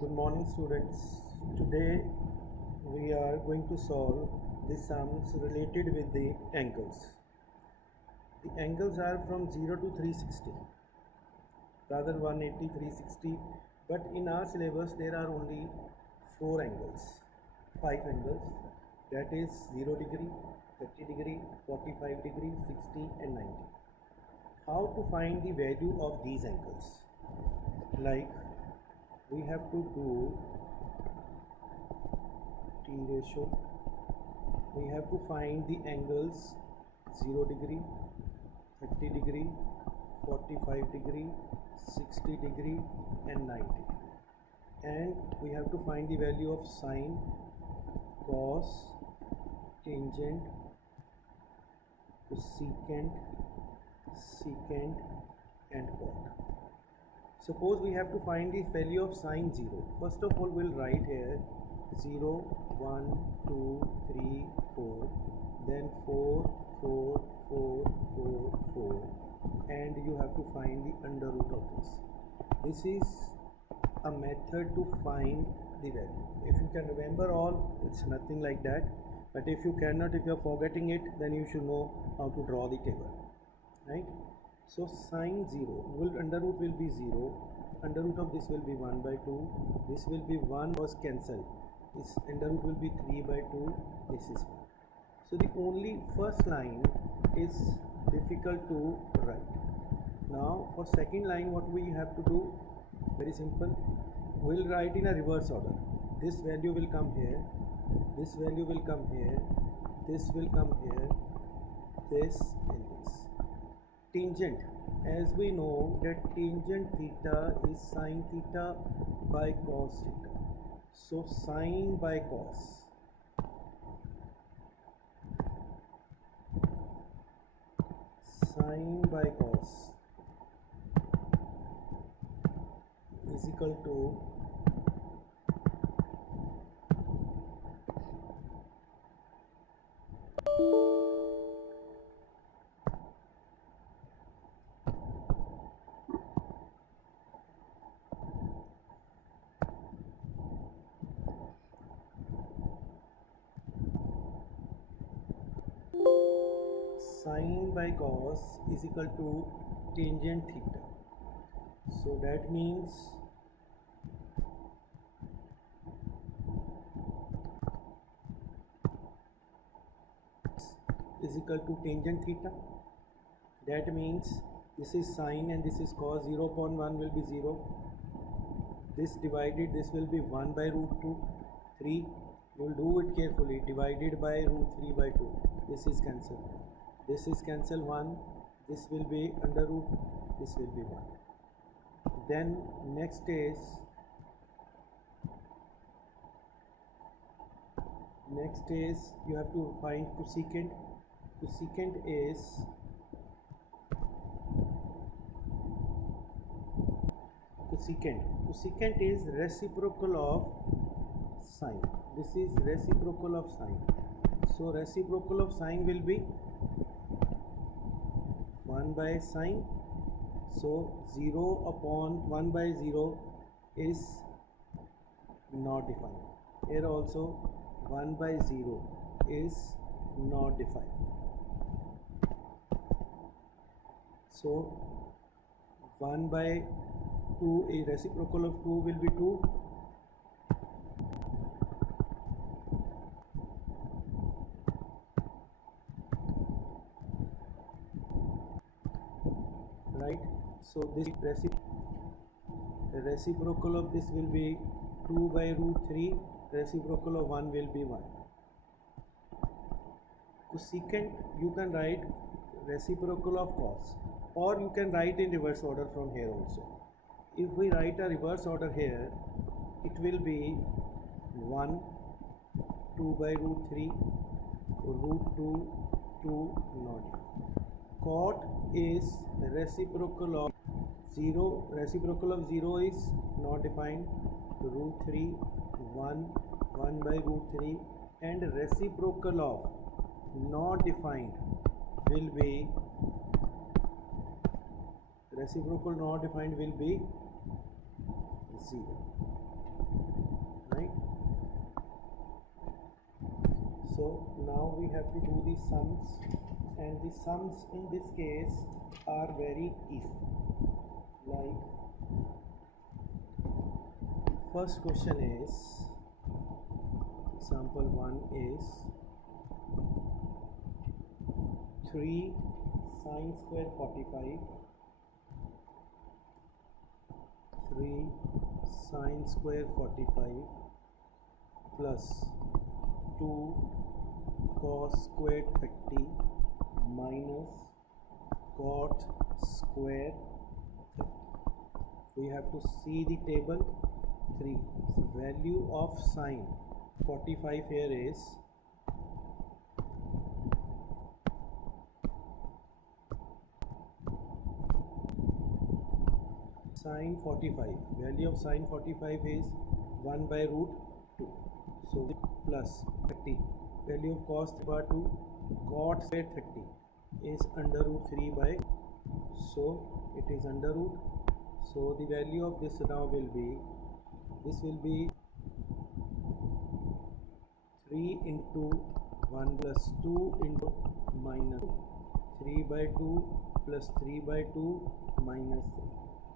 Good morning, students. Today we are going to solve the sums related with the angles. The angles are from 0 to 360, rather 180, 360, but in our syllabus there are only 4 angles, 5 angles, that is 0 degree, 30 degree, 45 degree, 60 and 90. How to find the value of these angles? Like, we have to do T ratio. We have to find the angles 0 degree, 30 degree, 45 degree, 60 degree and 90 degree. And we have to find the value of sine, cos, tangent, cosecant, secant and cot. Suppose we have to find the value of sine 0. First of all, we'll write here 0, 1, 2, 3, 4, then 4, 4, 4, 4, 4, and you have to find the under root of this. This is a method to find the value. If you can remember all, it's nothing like that. But if you cannot, if you are forgetting it, then you should know how to draw the table, right? So sine 0, under root will be 0, under root of this will be 1 by 2, this will be 1 was cancelled, this under root will be 3 by 2, this is 1. So the only first line is difficult to write. Now for second line, what we have to do, very simple, we'll write in a reverse order. This value will come here, this value will come here, this will come here, this and this. Tangent, as we know that tangent theta is sine theta by cos theta. So sine by cos. Sine by cos is equal to sine by cos is equal to tangent theta. So that means is equal to tangent theta. That means this is sine and this is cos. 0 upon 1 will be 0. This divided, this will be 1 by root 2, 3. You will do it carefully. Divided by root 3 by 2. This is cancelled. This is cancel 1, this will be under root, this will be 1. Then next is you have to find cosecant. Cosecant is reciprocal of sine. This is reciprocal of sine. So reciprocal of sine will be 1 by sine. So 0 upon 1 by 0 is not defined. Here also 1 by 0 is not defined. So 1 by 2, a reciprocal of 2 will be 2. Right, so this reciprocal of this will be 2 by root 3, reciprocal of 1 will be 1. Cosecant, you can write reciprocal of cos, or you can write in reverse order from here also. If we write a reverse order here, it will be 1, 2 by root 3, root 2, 2 not. Cot is reciprocal of 0, reciprocal of 0 is not defined, root 3, 1, 1 by root 3, and reciprocal of not defined will be, reciprocal not defined will be 0. So now we have to do the sums, and the sums in this case are very easy. Like first question is, example 1 is 3 sine square 45, 3 sine square 45 plus 2 cos square 30 minus cot square 30. We have to see the table 3. So value of sine 45 here is sine 45. Value of sine 45 is 1 by root 2. So plus 30. Value of cos theta 2 cot square 30 is under root 3 by, so it is under root. So the value of this now will be, this will be 3 into 1 plus 2 into minus 3 by 2 plus 3 by 2 minus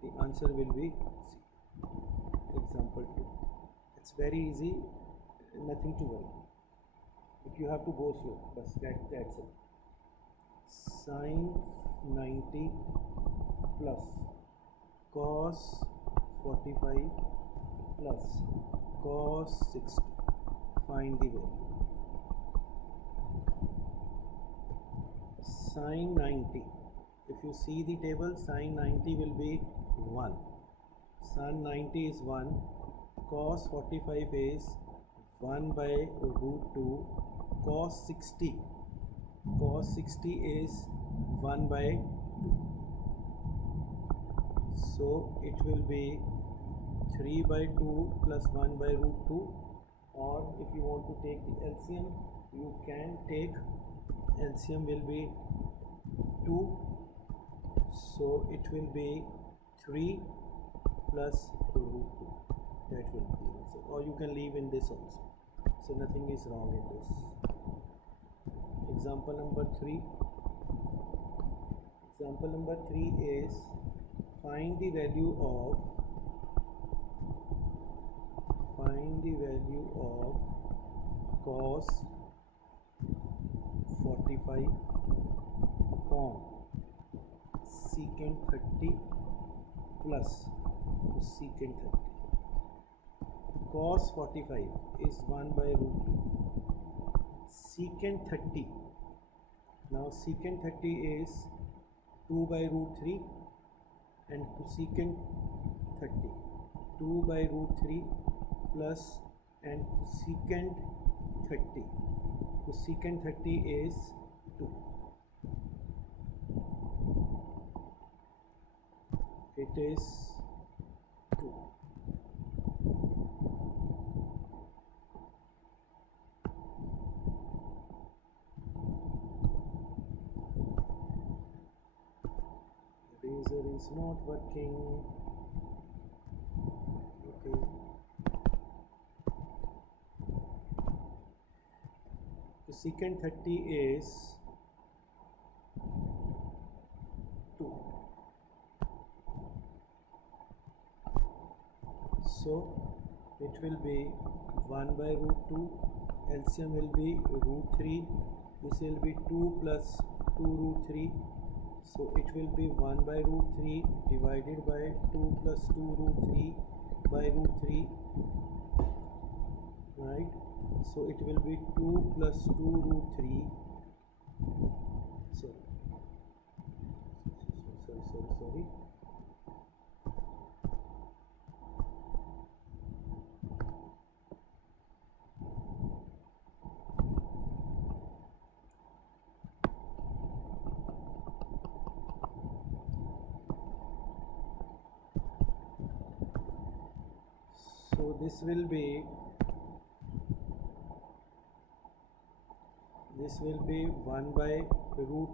3. The answer will be C. Example 2. It's very easy, nothing to worry. But you have to go slow. That's it. Sine 90 plus cos 45 plus cos 60. Find the value. Sine 90. If you see the table, sine 90 will be 1. Sin 90 is 1. Cos 45 is 1 by root 2. Cos 60. Cos 60 is 1 by 2. So it will be 3 by 2 plus 1 by root 2. Or if you want to take the LCM, you can take LCM will be 2. So it will be 3 plus root 2. That will be the answer. Or you can leave in this also. So nothing is wrong in this. Example number 3. Example number 3 is find the value of cos 45 upon secant 30 plus cosecant 30. Cos 45 is 1 by root 2. Secant 30. Now secant 30 is 2 by root 3 and cosecant 30 2 by root 3 plus and cosecant 30. Cosecant 30 is 2. It is 2. Razor is not working. Okay. Cosecant 30 is 2. So it will be 1 by root 2. LCM will be root 3. This will be 2 plus 2 root 3. So it will be 1 by root 3 divided by 2 plus 2 root 3 by root 3. Right? So it will be 2 plus 2 root 3. Sorry. So this will be 1 by root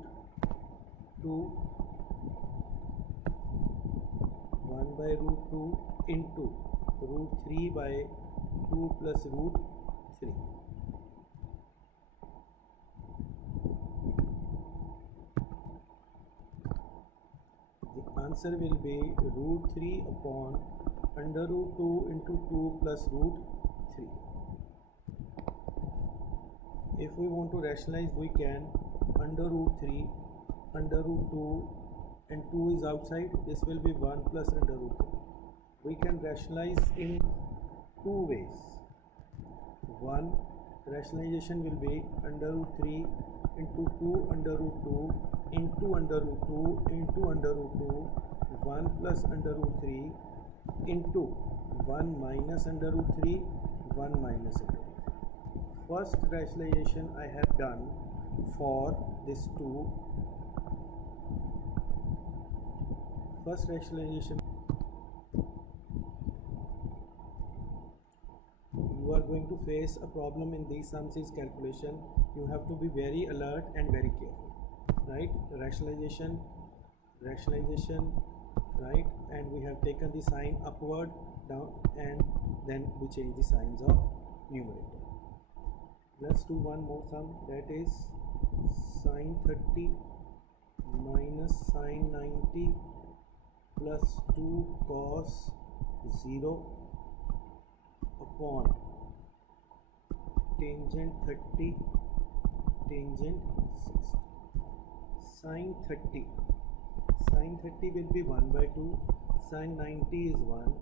2 into root 3 by 2 plus root 3. answer will be root 3 upon under root 2 into 2 plus root 3. If we want to rationalize, we can under root 3, under root 2, and 2 is outside, this will be 1 plus under root 3. We can rationalize in two ways. One rationalization will be under root 3 into 2 under root 2 into under root 2 into under root 2, 1 plus under root 3 into 1 minus under root 3, 1 minus under root 3. First rationalization I have done for this 2. First rationalization, you are going to face a problem in these sums is calculation. You have to be very alert and very careful, right? Rationalization, right? And we have taken the sign upward, down, and then we change the signs of numerator. Let's do one more sum, that is sin 30 minus sin 90 plus 2 cos 0 upon tangent 30 tangent 60. Sin 30 will be 1 by 2, sin 90 is 1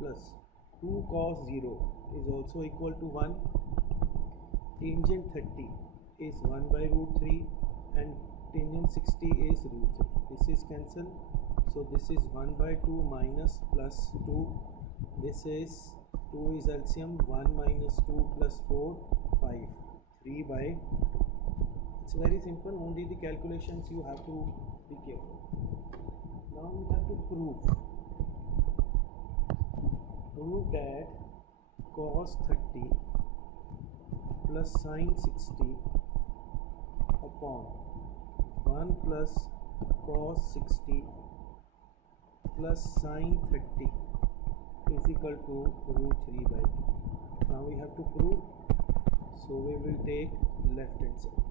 plus 2 cos 0 is also equal to 1. Tangent 30 is 1 by root 3 and tangent 60 is root 3. This is cancelled. So this is 1 by 2 minus plus 2. This is 2 is LCM, 1 minus 2 plus 4, 5. 3 by 2. It's very simple, only the calculations you have to be careful. Now we have to prove that cos 30 plus sin 60 upon 1 plus cos 60 plus sin 30 is equal to root 3 by 2. Now we have to prove, so we will take left hand side.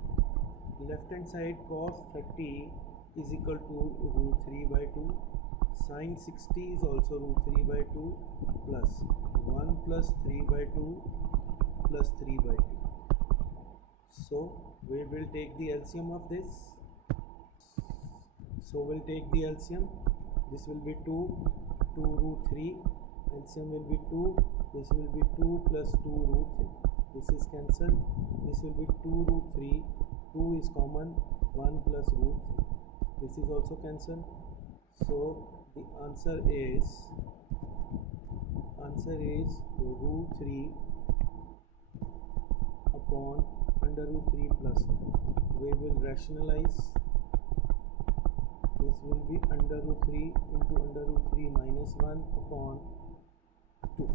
Left hand side cos 30 is equal to root 3 by 2. Sin 60 is also root 3 by 2 plus 1 plus 3 by 2 plus 3 by 2. So we will take the LCM of this. So we'll take the LCM. This will be 2 root 3. LCM will be 2. This will be 2 plus 2 root 3. This is cancelled. This will be 2 root 3. 2 is common. 1 plus root 3. This is also cancelled. So the answer is root 3 upon under root 3 plus 1. We will rationalize. This will be under root 3 into under root 3 minus 1 upon 2.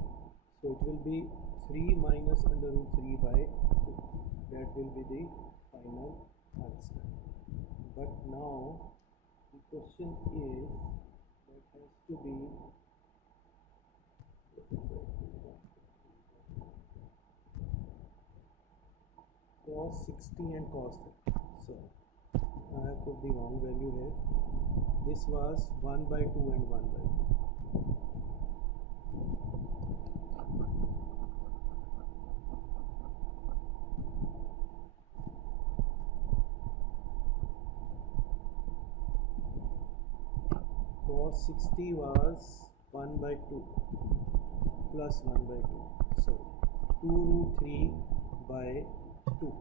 So it will be 3 minus under root 3 by 2. That will be the final answer. But now the question is, that has to be cos 60 and cos 30. So I have put the wrong value here. This was 1 by 2 and 1 by 2. Cos 60 was 1 by 2 plus 1 by 2. So 2 root 3 by 2.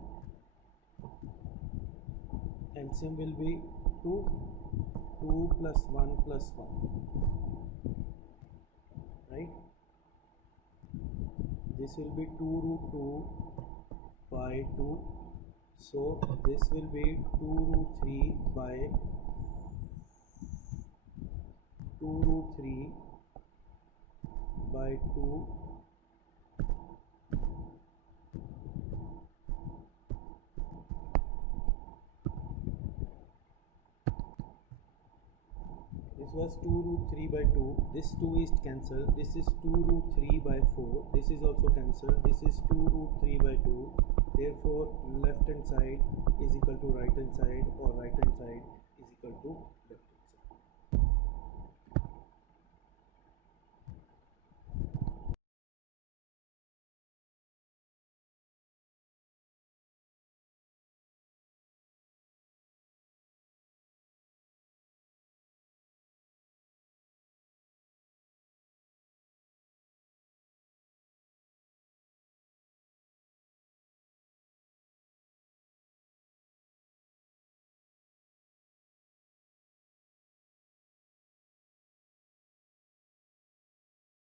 LCM will be 2 plus 1 plus 1, right? This will be 2 root 2 by 2. So this will be 2 root 3 by 2 root 3 by 2. This was 2 root 3 by 2. This 2 is cancelled. This is 2 root 3 by 4. This is also cancelled. This is 2 root 3 by 2. Therefore, left hand side is equal to right hand side, or right hand side is equal to